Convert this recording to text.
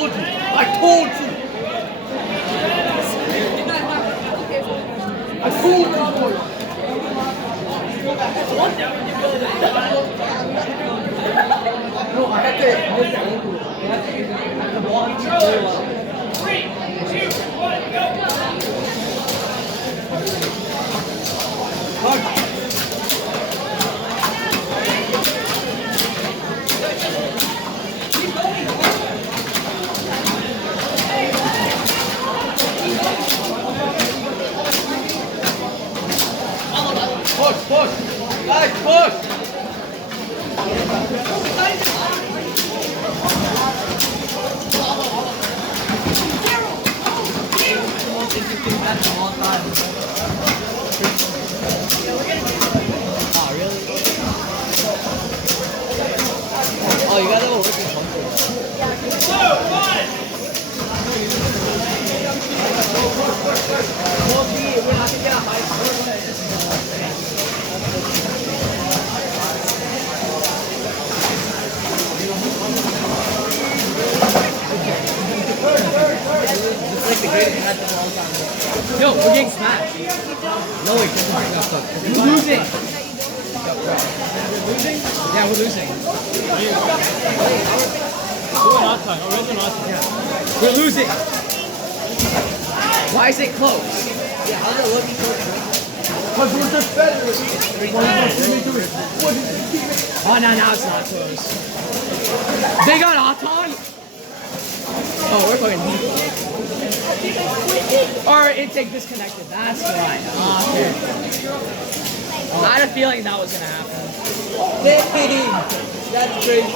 told you. I told you. I told you. No, I had to hit the ankle. The ball hit very well. 3, 2, 1, go! Push, push. Guys, push. Oh, really? Oh, you got a little working bunker. We're not gonna get a high score. It's like the greatest match of all time. Yo, we're getting smashed. No, wait, just we're losing. Losing? Yeah, we're losing. We're losing. Why is it close? Yeah, how's it looking close? Because we're just better. Oh, no, now it's not close. They got Auton? Oh, we're fucking deep. Or intake disconnected. That's right. Okay. I had a feeling that was gonna happen. That's crazy.